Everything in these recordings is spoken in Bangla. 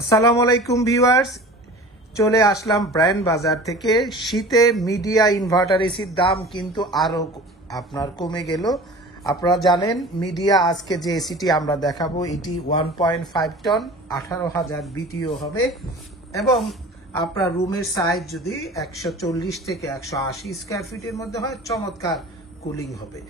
আসসালামু আলাইকুম ভিউয়ার্স, চলে আসলাম ব্র্যান্ড বাজার থেকে। শীতে মিডিয়া ইনভার্টার এসির দাম কিন্তু আরও আপনার কমে গেল। আপনারা জানেন মিডিয়া আজকে যে এসিটি আমরা দেখাবো এটি 1.5 টন 18,000 বিটিও হবে এবং আপনার রুমের সাইজ যদি 140 থেকে 180 স্কয়ার ফিটের মধ্যে হয়, চমৎকার কুলিং হবে।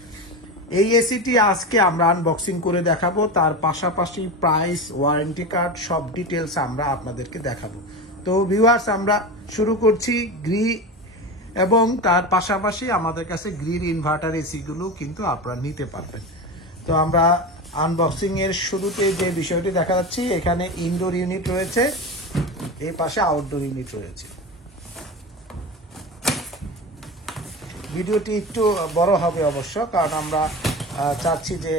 এই এসিটি আজকে আমরা আনবক্সিং করে দেখাবো, তার পাশাপাশি প্রাইস, ওয়ারেন্টি কার্ড সব ডিটেলস আমরা আপনাদেরকে দেখাবো। তো ভিউয়ার্স, আমরা শুরু করছি গ্রি এবং তার পাশাপাশি আমাদের কাছে গ্রির ইনভার্টার এসিগুলো কিন্তু আপনারা নিতে পারবেন। তো আমরা আনবক্সিং এর শুরুতে যে বিষয়টি দেখা যাচ্ছে, এখানে ইনডোর ইউনিট রয়েছে, এই পাশে আউটডোর ইউনিট রয়েছে। ভিডিওটি একটু বড় হবে অবশ্য, কারণ আমরা চাচ্ছি যে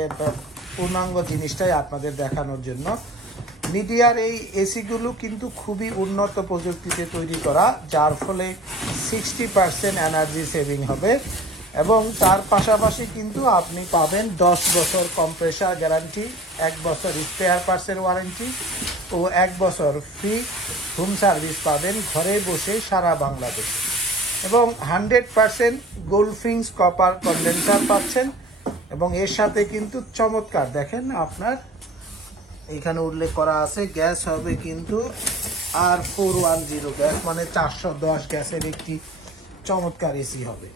পূর্ণাঙ্গ জিনিসটাই আপনাদের দেখানোর জন্য। মিডিয়ার এই এসিগুলো কিন্তু খুবই উন্নত প্রযুক্তিতে তৈরি করা, যার ফলে 60% এনার্জি সেভিং হবে এবং তার পাশাপাশি কিন্তু আপনি পাবেন 10 বছর কম্প্রেসার গ্যারান্টি, 1 বছর স্পেয়ার পার্টসের ওয়ারেন্টি ও 1 বছর ফ্রি হোম সার্ভিস পাবেন ঘরে বসে সারা বাংলাদেশে। এবং 100% গোল্ডফিংস কপার কন্ডেন্সার পাচ্ছেন এবং এর সাথে কিন্তু চমৎকার দেখেন, আপনার এখানে উল্লেখ করা আছে গ্যাস হবে কিন্তু R410 গ্যাস, মানে 410 গ্যাসের একটি চমৎকার এসি হবে।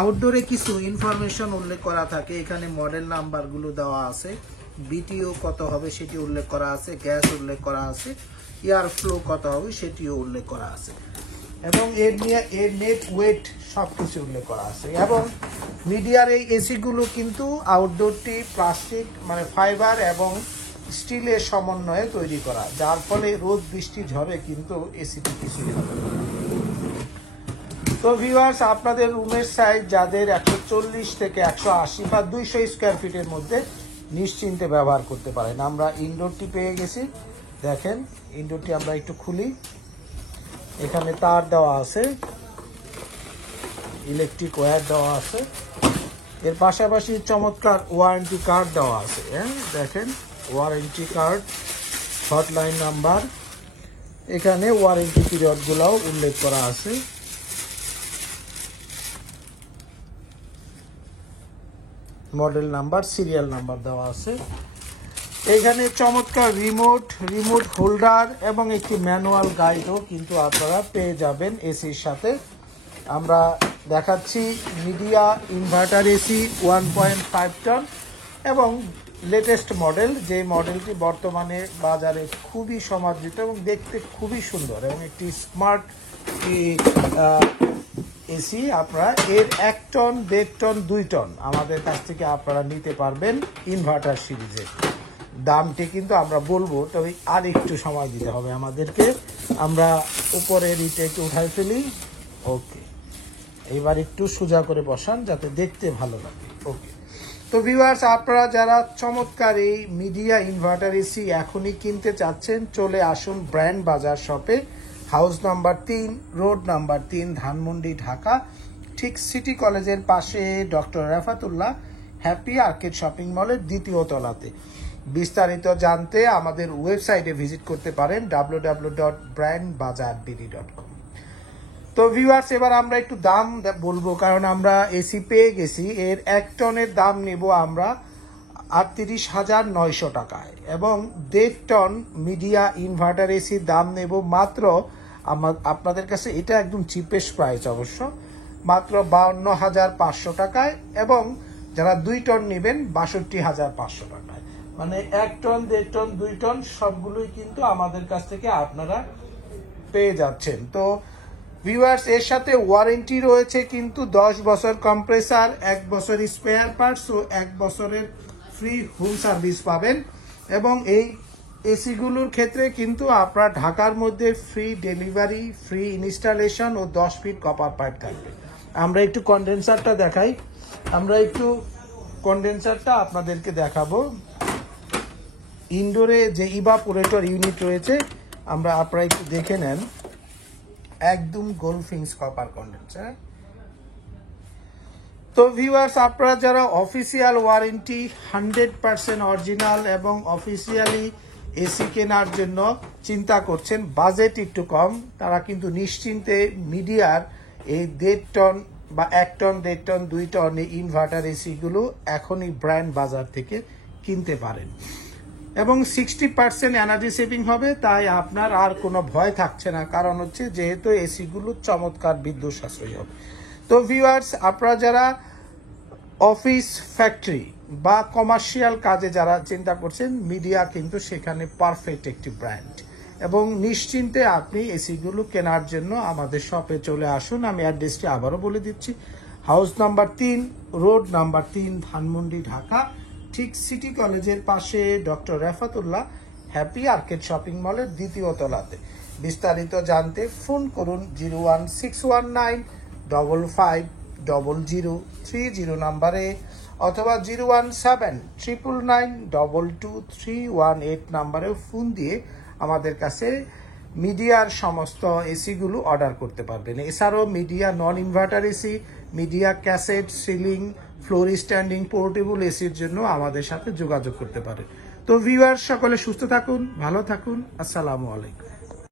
আউটডোরে কিছু ইনফরমেশন উল্লেখ করা থাকে, এখানে মডেল নাম্বারগুলো দেওয়া আছে, বিটিও কত হবে সেটি উল্লেখ করা আছে, গ্যাস উল্লেখ করা আছে, এয়ার ফ্লো কত হবে সেটিও উল্লেখ করা আছে এবং এর নেট ওয়েট সব কিছু উল্লেখ করা আছে। এবং মিডিয়ার এই এসিগুলো কিন্তু আউটডোরটি প্লাস্টিক মানে ফাইবার এবং স্টিলের সমন্বয়ে তৈরি করা, যার ফলে রোদ বৃষ্টি ঝড়ে কিন্তু এসিটি কিছুই হবে না। তো ভিউয়ার্স, আপনাদের রুমের সাইজ যাদের 140 থেকে 180 বা 200 স্কয়ার ফিটের মধ্যে নিশ্চিন্তে ব্যবহার করতে পারেন। আমরা ইনডোরটি পেয়ে গেছি, দেখেন ইনডোরটি আমরা একটু খুলি, এখানে তার দেওয়া আছে, ইলেকট্রিক ওয়্যার দেওয়া আছে, এর পাশাপাশি চমৎকার ওয়ারেন্টি কার্ড দেওয়া আছে। হ্যাঁ দেখেন, ওয়ারেন্টি কার্ড, হটলাইন নাম্বার, এখানে ওয়ারেন্টি পিরিয়ডগুলোও উল্লেখ করা আছে। মডেল নাম্বার, সিরিয়াল নাম্বার দেওয়া আছে। এখানে চমৎকার রিমোট হোল্ডার এবং একটি ম্যানুয়াল গাইডও কিন্তু আপনারা পেয়ে যাবেন এসির সাথে। আমরা দেখাচ্ছি মিডিয়া ইনভার্টার এসি 1.5 টন এবং লেটেস্ট মডেল, যে মডেলটি বর্তমানে বাজারে খুবই সমাদৃত এবং দেখতে খুবই সুন্দর এবং একটি স্মার্ট এসি। আপনারা এর 1 টন, 1.5 টন, 2 টন আমাদের কাছ থেকে আপনারা নিতে পারবেন ইনভার্টার সিরিজে। দামটি কিন্তু আমরা বলবো, তবে আর একটু সময় দিতে হবে আমাদেরকে। আমরা উপরের ইটা একটু উঠাই ফেলি, ওকে, এবার একটু সোজা করে বসান যাতে দেখতে ভালো লাগে, ওকে। তো ভিউয়ার্স, আপনারা যারা চমৎকার এই মিডিয়া ইনভার্টার এসি এখনই কিনতে চাচ্ছেন, চলে আসুন ব্র্যান্ড বাজার শপে, house number 3, road number 3, Dhanmondi, Dhaka, ঠিক সিটি কলেজের পাশে doctor Rafatullah happy arcade shopping মলের 2য় তলাতে। বিস্তারিত জানতে আমাদের ওয়েবসাইটে ভিজিট করতে পারেন www.brandbazarbd.com। তো ভিউয়ার্স, এবার আমরা একটু দাম বলবো, কারণ আমরা এসি পেয়ে গেছি। এর 1 টনের দাম নেব আমরা 38,900 টাকায় এবং 1.5 টন মিডিয়া ইনভার্টার এসির দাম নেব মাত্র আপনাদের কাছে, এটা একদম চিপেস্ট প্রাইস অবশ্য, মাত্র 52,500 টাকায় এবং যারা 2 টন নেবেন 62,500 টাকায়। মানে 1 টন, 1.5 টন, 2 টন সবগুলোই কিন্তু আমাদের কাছ থেকে আপনারা পেয়ে যাচ্ছেন। তো ভিউয়ার্স, এর সাথে ওয়ারেন্টি রয়েছে কিন্তু 10 বছর কম্প্রেসার, 1 বছর স্পেয়ার পার্টস ও 1 বছরের ফ্রি হোম সার্ভিস পাবেন এবং এই এসিগুলোর ক্ষেত্রে কিন্তু আপনার ঢাকার মধ্যে ফ্রি ডেলিভারি, ফ্রি ইনস্টলেশন ও 10 ফিট কপার পাইপ থাকবে। আমরা একটু কন্ডেন্সারটা দেখাই, আমরা একটু কন্ডেন্সারটা আপনাদেরকে দেখাবো। ইনডোরে যে ইভাপোরেটর ইউনিট রয়েছে, আপনারা একটু দেখে নেন, একদম গোল্ডফিংস কপার কন্ডেন্সার। তো ভিউয়ার্স, আপনারা যারা অফিসিয়াল ওয়ারেন্টি 100% অরিজিনাল এবং অফিসিয়ালি এসি কেনার জন্য চিন্তা করছেন, বাজেট একটু কম, তারা কিন্তু নিশ্চিন্তে মিডিয়ার এই 1.5 টন বা 1 টন 1.5 টন 2 টন ইনভার্টার এসিগুলো এখনই ব্র্যান্ড বাজার থেকে কিনতে পারেন এবং 60% এনার্জি সেভিং হবে। তাই আপনার আর কোনো ভয় থাকছে না, কারণ হচ্ছে যেহেতু এসিগুলো চমৎকার বিদ্যুৎ সাশ্রয়ী হবে। তো ভিউয়ার্স, আপনারা যারা অফিস, ফ্যাক্টরি বা কমার্শিয়াল কাজে যারা চিন্তা করছেন, মিডিয়া কিন্তু সেখানে পারফেক্ট একটি ব্র্যান্ড এবং নিশ্চিন্তে আপনি এসিগুলো কেনার জন্য আমাদের শপে চলে আসুন। আমি অ্যাড্রেসটি আবারও বলে দিচ্ছি, house number 3, road number 3, Dhanmondi, Dhaka, ঠিক সিটি কলেজের পাশে doctor Refatullah happy arcade shopping মলের 2য় তলাতে। বিস্তারিত জানতে ফোন করুন 01619550030 নাম্বারে অথবা 01799222318 নাম্বারে ফোন দিয়ে আমাদের কাছে মিডিয়ার সমস্ত এসিগুলো অর্ডার করতে পারবেন। এছাড়াও মিডিয়া নন inverter AC, media cassette, ceiling, floor standing portable এসির জন্য আমাদের সাথে যোগাযোগ করতে পারেন। তো ভিউয়ার, সকলে সুস্থ থাকুন, ভালো থাকুন, আসসালামু আলাইকুম।